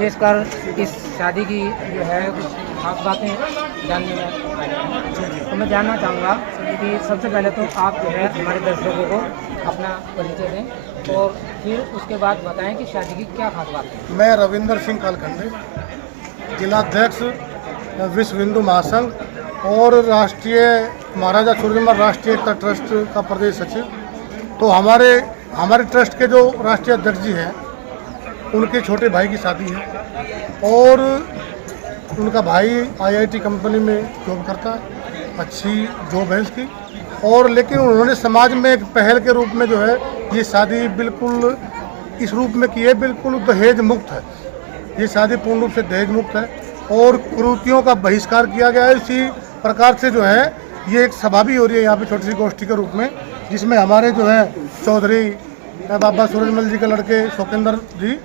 विशेषकर इस शादी की जो है कुछ खास बातें जानने में, तो मैं जानना चाहूँगा कि सबसे पहले तो आप जो है हमारे दर्शकों को अपना परिचय दें और फिर उसके बाद बताएं कि शादी की क्या खास बात है। मैं रविंदर सिंह कालखंडे, जिलाध्यक्ष विश्व हिंदू महासंघ और राष्ट्रीय महाराजा सूर्यमल राष्ट्रीय एकता ट्रस्ट का प्रदेश सचिव। तो हमारे ट्रस्ट के जो राष्ट्रीय अध्यक्ष जी हैं, उनके छोटे भाई की शादी है और उनका भाई आईआईटी कंपनी में जॉब करता है, अच्छी जॉब है उसकी। और लेकिन उन्होंने समाज में एक पहल के रूप में जो है ये शादी बिल्कुल इस रूप में की है, बिल्कुल दहेज मुक्त है। ये शादी पूर्ण रूप से दहेज मुक्त है और कुरीतियों का बहिष्कार किया गया है। इसी प्रकार से जो है ये एक सभा भी हो रही है यहाँ पे छोटी सी गोष्ठी के रूप में, जिसमें हमारे जो है चौधरी बाबा सूरजमल जी के लड़के शोकेंद्र जी,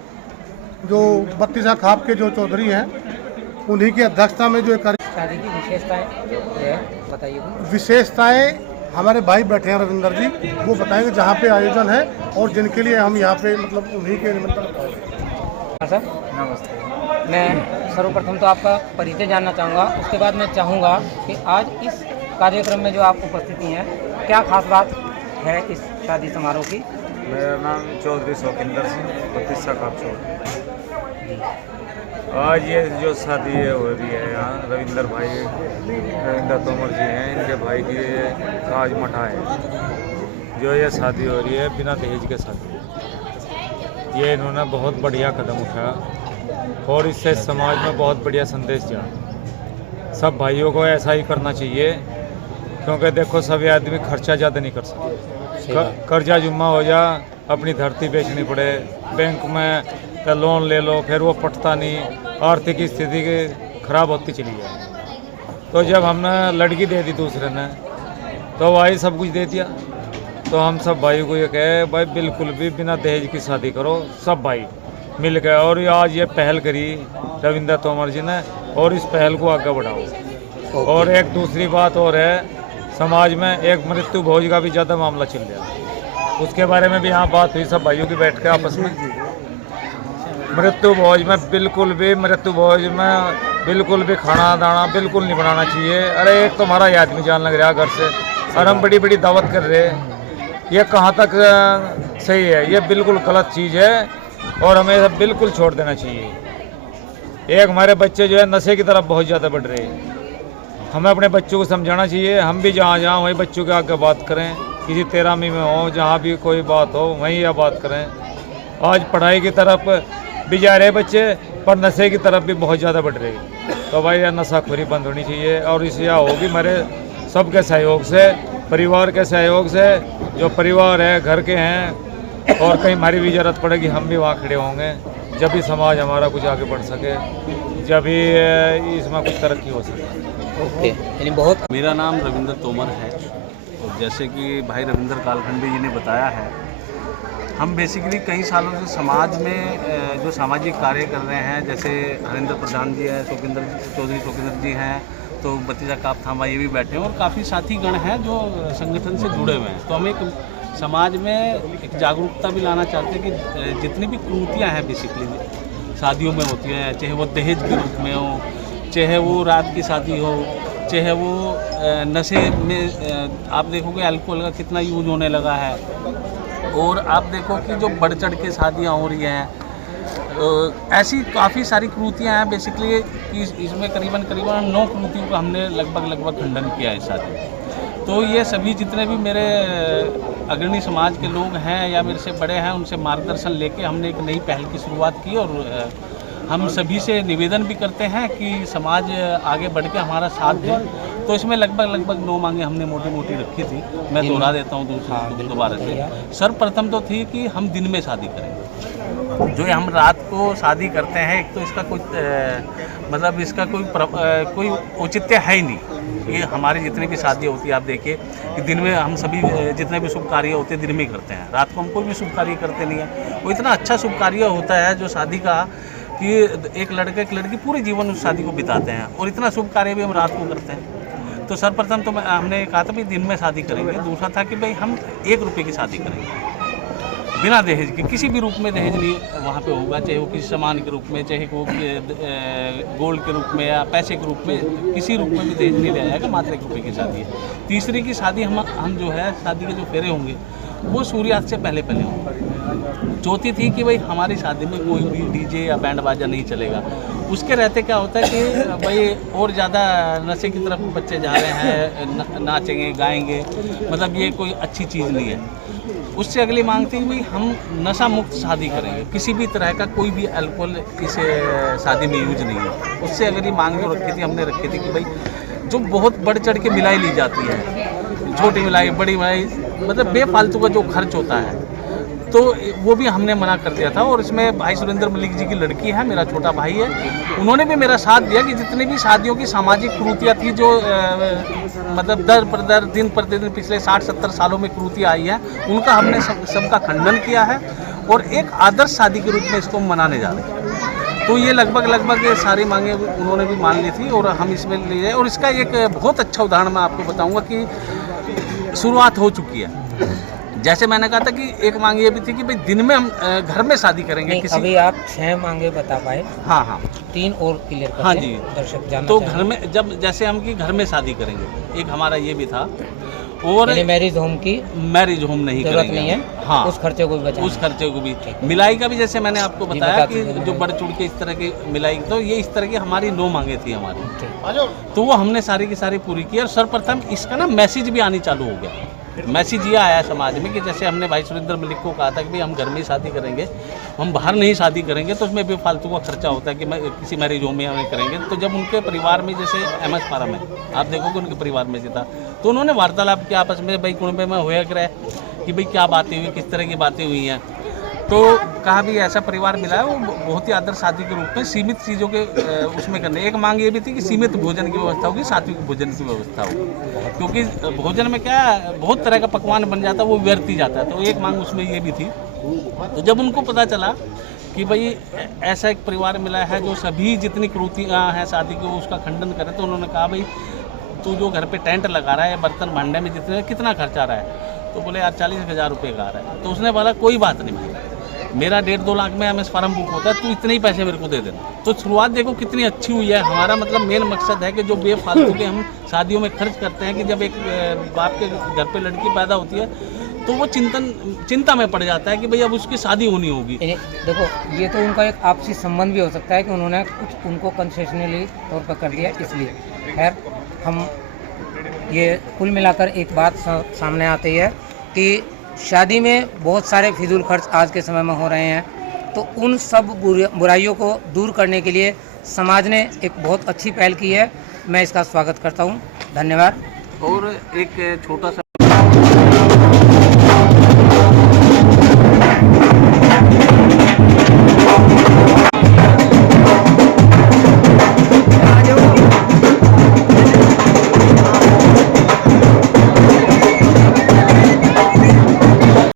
जो 32 खाप के जो चौधरी हैं, उन्हीं की अध्यक्षता में जो एक शादी की विशेषताएं है बताइए। विशेषताएं हमारे भाई बैठे हैं रविंदर जी, वो बताएंगे जहाँ पे आयोजन है और जिनके लिए हम यहाँ पे मतलब उन्हीं के निमंत्रण पर। सर नमस्ते। मैं सर्वप्रथम तो आपका परिचय जानना चाहूँगा, उसके बाद मैं चाहूँगा कि आज इस कार्यक्रम में जो आप उपस्थिति हैं, क्या खास बात है इस शादी समारोह की। मेरा नाम चौधरी शोकेंद्र सिंह, 32 खाप चौधरी। आज ये जो शादी हो रही है यहाँ, रविंदर तोमर जी हैं, इनके भाई की काज मठा है। जो ये शादी हो रही है बिना दहेज के शादी, ये इन्होंने बहुत बढ़िया कदम उठाया और इससे समाज में बहुत बढ़िया संदेश दिया। सब भाइयों को ऐसा ही करना चाहिए, क्योंकि देखो सभी आदमी खर्चा ज़्यादा नहीं कर सकते। कर्जा जुम्मा हो जा, अपनी धरती बेचनी पड़े, बैंक में तो लोन ले लो, फिर वो पटता नहीं, आर्थिक स्थिति खराब होती चली जाए। तो जब हमने लड़की दे दी दूसरे ने, तो वही सब कुछ दे दिया। तो हम सब भाइयों को ये कहे, भाई बिल्कुल भी बिना दहेज की शादी करो, सब भाई मिल गए। और आज ये पहल करी रविंदर तोमर जी ने, और इस पहल को आगे बढ़ाओ। और एक दूसरी बात और है, समाज में एक मृत्यु भोज का भी ज़्यादा मामला चल रहा, उसके बारे में भी यहाँ बात हुई सब भाइयों की बैठ के आपस में। मृत्यु भोज में बिल्कुल भी खाना दाना बिल्कुल नहीं बनाना चाहिए। अरे एक तो हमारा ये आदमी जान लग रहा घर से, और हम बड़ी बड़ी दावत कर रहे हैं। ये कहाँ तक सही है? ये बिल्कुल गलत चीज़ है और हमें बिल्कुल छोड़ देना चाहिए। एक हमारे बच्चे जो है नशे की तरफ बहुत ज़्यादा बढ़ रहे हैं, हमें अपने बच्चों को समझाना चाहिए। हम भी जहाँ जहाँ वहीं बच्चों के आगे बात करें, किसी 13वीं में हो, जहाँ भी कोई बात हो वहीं यह बात करें। आज पढ़ाई की तरफ भी जा रहे बच्चे, पर नशे की तरफ भी बहुत ज़्यादा बढ़ रही है। तो भाई यह नशाखोरी बंद होनी चाहिए और इसे यह होगी हमारे सबके सहयोग से, परिवार के सहयोग से। जो परिवार है घर के हैं, और कहीं हमारी भी ज़रूरत पड़ेगी हम भी वहाँ खड़े होंगे, जब भी समाज हमारा कुछ आगे बढ़ सके, जब भी इसमें कुछ तरक्की हो सके। ओके, यानी बहुत। मेरा नाम रविंदर तोमर है और जैसे कि भाई रविंदर कालखंडे जी ने बताया है, हम बेसिकली कई सालों से समाज में जो सामाजिक कार्य कर रहे हैं, जैसे हरिंद्र प्रधान जी हैं, चौधरी शोकेंद्र जी हैं, तो 32 खाप थामा ये भी बैठे हैं और काफ़ी साथी गण हैं जो संगठन से जुड़े हुए हैं। तो हम एक समाज में एक जागरूकता भी लाना चाहते हैं कि जितनी भी कुरीतियाँ हैं बेसिकली शादियों में होती हैं, चाहे वो दहेज के रूप में हो, चाहे वो रात की शादी हो, चाहे वो नशे में आप देखोगे अल्कोहल का कितना यूज होने लगा है, और आप देखो कि जो बढ़ चढ़ के शादियाँ हो रही हैं, ऐसी काफ़ी सारी कुरीतियाँ हैं बेसिकली कि इसमें करीबन 9 कुरीतियों का हमने लगभग खंडन किया है शादी। तो ये सभी जितने भी मेरे अग्रणी समाज के लोग हैं या मेरे से बड़े हैं, उनसे मार्गदर्शन लेके हमने एक नई पहल की शुरुआत की और हम सभी से निवेदन भी करते हैं कि समाज आगे बढ़ के हमारा साथ दे। तो इसमें लगभग 9 मांगे हमने मोटी रखी थी। मैं दोहरा देता हूँ दोबारा से। सर्वप्रथम तो थी कि हम दिन में शादी करें। जो हम रात को शादी करते हैं, एक तो इसका मतलब इसका कोई औचित्य है ही नहीं। ये हमारी जितनी भी शादी होती है, आप देखिए कि दिन में हम सभी जितने भी शुभ कार्य होते हैं दिन में ही करते हैं, रात को हम कोई भी शुभ कार्य करते नहीं है। वो इतना अच्छा शुभ कार्य होता है जो शादी का, कि एक लड़का एक लड़की पूरे जीवन उस शादी को बिताते हैं, और इतना शुभ कार्य भी हम रात को करते हैं। तो सर्वप्रथम तो हमने कहा था भाई दिन में शादी करेंगे। दूसरा था कि भाई हम 1 रुपये की शादी करेंगे, बिना दहेज के किसी भी रूप में दहेज नहीं वहाँ पे होगा, चाहे वो किसी सामान के रूप में, चाहे वो गोल्ड के रूप में या पैसे के रूप में, किसी रूप में भी दहेज नहीं लिया जाएगा। मात्र 1 रुपये की शादी है। तीसरी की शादी हम जो है शादी के जो फेरे होंगे वो सूर्यास्त से पहले होंगे। चौथी थी कि भाई हमारी शादी में कोई भी डीजे या बैंड बाजा नहीं चलेगा। उसके रहते क्या होता है कि भाई और ज़्यादा नशे की तरफ बच्चे जा रहे हैं, नाचेंगे गाएंगे, मतलब ये कोई अच्छी चीज़ नहीं है। उससे अगली मांग थी भाई हम नशा मुक्त शादी करेंगे, किसी भी तरह का कोई भी अल्कोहल इस शादी में यूज नहीं है। उससे अगली मांग जो रखी थी हमने रखी थी कि भाई जो बहुत बढ़ चढ़ के मिलाई ली जाती है, छोटी मिलाई बड़ी मिलाई, मतलब बेफालतू का जो खर्च होता है, तो वो भी हमने मना कर दिया था। और इसमें भाई सुरेंद्र मलिक जी की लड़की है, मेरा छोटा भाई है, उन्होंने भी मेरा साथ दिया कि जितनी भी शादियों की सामाजिक कुरीतियाँ थी जो मतलब दर पर दर दिन प्रतिदिन पिछले 60-70 सालों में कुरीतियाँ आई हैं, उनका हमने सबका खंडन किया है और एक आदर्श शादी के रूप में इसको मनाने जा रहे हैं। तो ये लगभग सारी मांगे उन्होंने भी मान ली थी और हम इसमें ले जाए। और इसका एक बहुत अच्छा उदाहरण मैं आपको बताऊँगा कि शुरुआत हो चुकी है। जैसे मैंने कहा था कि एक मांग ये भी थी कि भाई दिन में हम घर में शादी करेंगे। किसी अभी आप 6 मांगे बता पाए। हाँ 3 और क्लियर करते हाँ हैं, जी, दर्शक जानना तो चाहेंगे। घर में जब जैसे हम कि घर में शादी करेंगे, एक हमारा ये भी था। और मैरिज होम की मैरिज होम नहीं जरूरत करेंगे, नहीं है। हाँ उस खर्चे को भी बचाना। उस खर्चे को भी मिलाई का भी जैसे मैंने आपको बताया कि बताते जो बढ़ चढ़ के इस तरह की मिलाई, तो ये इस तरह की हमारी 9 मांगे थी हमारी, तो वो हमने सारी की सारी पूरी की। और सर्वप्रथम इसका ना मैसेज भी आनी चालू हो गया। मैसेज ये आया समाज में कि जैसे हमने भाई सुरेंद्र मलिक को कहा था कि भाई हम घर में ही शादी करेंगे, हम बाहर नहीं शादी करेंगे, तो उसमें बेफालतू का खर्चा होता है कि मैं किसी मैरिज होम में हमें करेंगे। तो जब उनके परिवार में जैसे MS पारा में आप देखोगे उनके परिवार में से था, तो उन्होंने वार्तालाप किया आपस में, भाई कुंबे में हुआ करे कि भाई क्या बातें हुई, किस तरह की बातें हुई हैं। तो कहा भी ऐसा परिवार मिला है वो बहुत ही आदर्श शादी के रूप में सीमित चीज़ों के उसमें करने। एक मांग ये भी थी कि सीमित भोजन की व्यवस्था होगी, सात्विक भोजन की व्यवस्था होगी, क्योंकि भोजन में क्या बहुत तरह का पकवान बन जाता है, वो व्यर्थ ही जाता है। तो एक मांग उसमें ये भी थी। तो जब उनको पता चला कि भाई ऐसा एक परिवार मिला है जो सभी जितनी कुरीतियाँ हैं शादी की उसका खंडन करे, तो उन्होंने कहा भाई तू जो घर पे टेंट लगा रहा है, बर्तन भांडे में जितने कितना खर्चा आ रहा है, तो बोले यार 40,000 रुपये का आ रहा है। तो उसने बोला कोई बात नहीं भाई, मेरा 1.5-2 लाख में MS फार्म बुक होता है, तू इतने ही पैसे मेरे को दे देना। तो शुरुआत देखो कितनी अच्छी हुई है। हमारा मतलब मेन मकसद है कि जो बेफालतू के हम शादियों में खर्च करते हैं, कि जब एक बाप के घर पे लड़की पैदा होती है तो वो चिंता में पड़ जाता है कि भाई अब उसकी शादी होनी होगी। देखो ये तो उनका एक आपसी संबंध भी हो सकता है कि उन्होंने कुछ उनको कंसेशनली तौर पर कर दिया, इसलिए। खैर हम ये कुल मिलाकर एक बात सामने आती है कि शादी में बहुत सारे फिजूल खर्च आज के समय में हो रहे हैं, तो उन सब बुराइयों को दूर करने के लिए समाज ने एक बहुत अच्छी पहल की है। मैं इसका स्वागत करता हूं। धन्यवाद। और एक छोटा सा